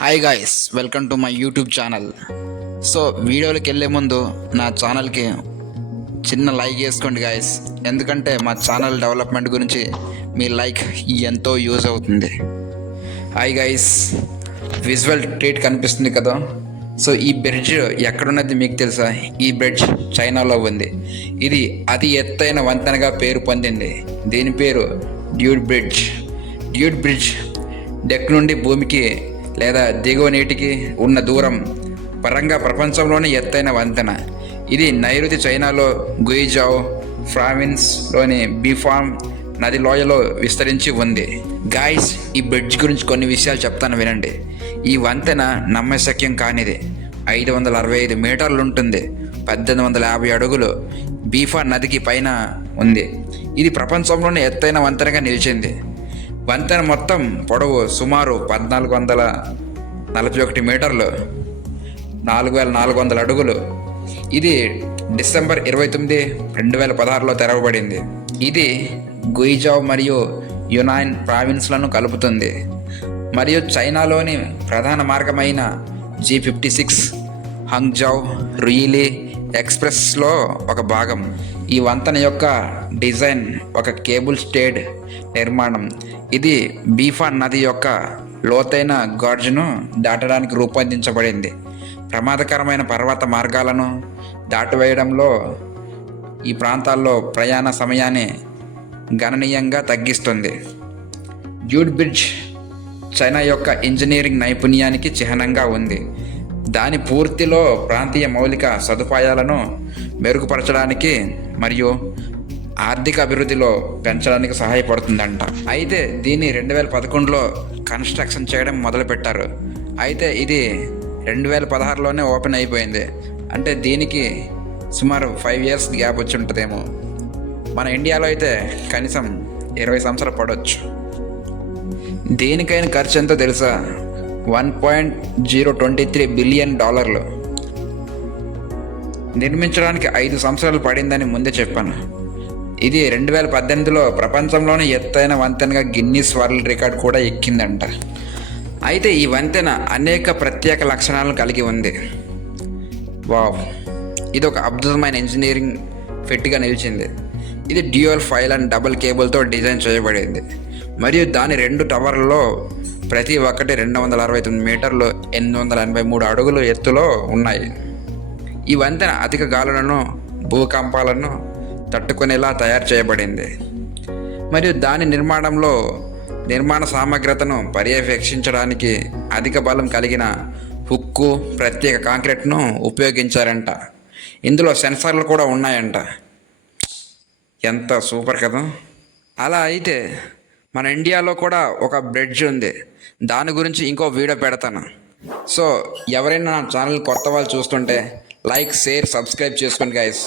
Hi guys welcome to my YouTube channel so వీడియోలోకి వెళ్ళే ముందు నా ఛానల్కి చిన్న లైక్ వేసుకోండి గాయస్ ఎందుకంటే మా ఛానల్ డెవలప్మెంట్ గురించి మీ లైక్ ఎంతో యూజ్ అవుతుంది. హాయ్ గాయస్ విజువల్ ట్రీట్ కనిపిస్తుంది కదా. సో ఈ బ్రిడ్జ్ ఎక్కడున్నది మీకు తెలుసా? ఈ బ్రిడ్జ్ చైనాలో ఉంది. ఇది అతి ఎత్తైన వంతెనగా పేరు పొందింది. దీని పేరు Duge bridge Duge bridge deck నుండి భూమికి లేదా దిగువ నీటికి ఉన్న దూరం పరంగా ప్రపంచంలోనే ఎత్తైన వంతెన. ఇది నైరుతి చైనాలో గుయిజావ్ ప్రావిన్స్లోని బీఫామ్ నది లోయలో విస్తరించి ఉంది. గాయస్ ఈ బ్రిడ్జ్ గురించి కొన్ని విషయాలు చెప్తాను వినండి. ఈ వంతెన నమ్మశక్యం కానిది. ఐదు వందల అరవై ఐదు మీటర్లు ఉంటుంది పద్దెనిమిది వందల యాభై అడుగులు బీఫా నదికి పైన ఉంది. ఇది ప్రపంచంలోనే ఎత్తైన వంతెనగా నిలిచింది. వంతెన మొత్తం పొడవు సుమారు పద్నాలుగు వందల నలభై ఒకటి మీటర్లు నాలుగు వేల నాలుగు వందల అడుగులు. ఇది డిసెంబర్ ఇరవై తొమ్మిది రెండు వేల పదహారులో తెరవబడింది. ఇది గుయిజావ్ మరియు యునాన్ ప్రావిన్స్లను కలుపుతుంది. మరియు చైనాలోని ప్రధాన మార్గమైన G fifty six Hangzhou Ruili ఎక్స్ప్రెస్లో ఒక భాగం. ఈ వంతెన యొక్క డిజైన్ ఒక కేబుల్ స్టేడ్ నిర్మాణం. ఇది బీఫాన్ నది యొక్క లోతైన గార్జును దాటడానికి రూపొందించబడింది. ప్రమాదకరమైన పర్వత మార్గాలను దాటివేయడంలో ఈ ప్రాంతాల్లో ప్రయాణ సమయాన్ని గణనీయంగా తగ్గిస్తుంది. డ్యూడ్ బ్రిడ్జ్ చైనా యొక్క ఇంజనీరింగ్ నైపుణ్యానికి చిహ్నంగా ఉంది. దాని పూర్తిలో ప్రాంతీయ మౌలిక సదుపాయాలను మెరుగుపరచడానికి మరియు ఆర్థిక అభివృద్ధిలో పెంచడానికి సహాయపడుతుందంట. అయితే దీన్ని రెండు వేల పదకొండులో కన్స్ట్రక్షన్ చేయడం మొదలుపెట్టారు. అయితే ఇది రెండు వేల పదహారులోనే ఓపెన్ అయిపోయింది. అంటే దీనికి సుమారు ఫైవ్ ఇయర్స్ గ్యాప్ వచ్చి ఉంటుందేమో. మన ఇండియాలో అయితే కనీసం ఇరవై సంవత్సరాలు పడవచ్చు దేనికైన ఖర్చు ఎంతో తెలుసా? One point zero twenty three billion డాలర్లు. నిర్మించడానికి ఐదు సంవత్సరాలు పడిందని ముందే చెప్పాను. ఇది రెండు వేల పద్దెనిమిదిలో ప్రపంచంలోనే ఎత్తైన వంతెనగా గిన్నీస్ వరల్డ్ రికార్డ్ కూడా ఎక్కిందంట. అయితే ఈ వంతెన అనేక ప్రత్యేక లక్షణాలను కలిగి ఉంది. వావ్! ఇది ఒక అద్భుతమైన ఇంజనీరింగ్ ఫిట్గా నిలిచింది. ఇది డ్యూయల్ ఫైల్ అండ్ డబుల్ కేబుల్తో డిజైన్ చేయబడింది. మరియు దాని రెండు టవర్లలో ప్రతి ఒక్కటి రెండు వందల అరవై తొమ్మిది మీటర్లు ఎనిమిది వందల ఎనభై మూడు అడుగులు ఎత్తులో ఉన్నాయి. ఈ వంతెన అధిక గాలులను భూకంపాలను తట్టుకునేలా తయారు చేయబడింది. మరియు దాని నిర్మాణంలో నిర్మాణ సామగ్రతను పర్యవేక్షించడానికి అధిక బలం కలిగిన హుక్కు ప్రత్యేక కాంక్రీట్ను ఉపయోగించారంట. ఇందులో సెన్సార్లు కూడా ఉన్నాయంట. ఎంత సూపర్ కదా! అలా అయితే మన ఇండియాలో కూడా ఒక బ్రిడ్జ్ ఉంది. దాని గురించి ఇంకో వీడియో పెడతాను. సో ఎవరైనా నా ఛానల్ కొత్త వాళ్ళు చూస్తుంటే లైక్ షేర్ సబ్స్క్రైబ్ చేసుకోండి గైస్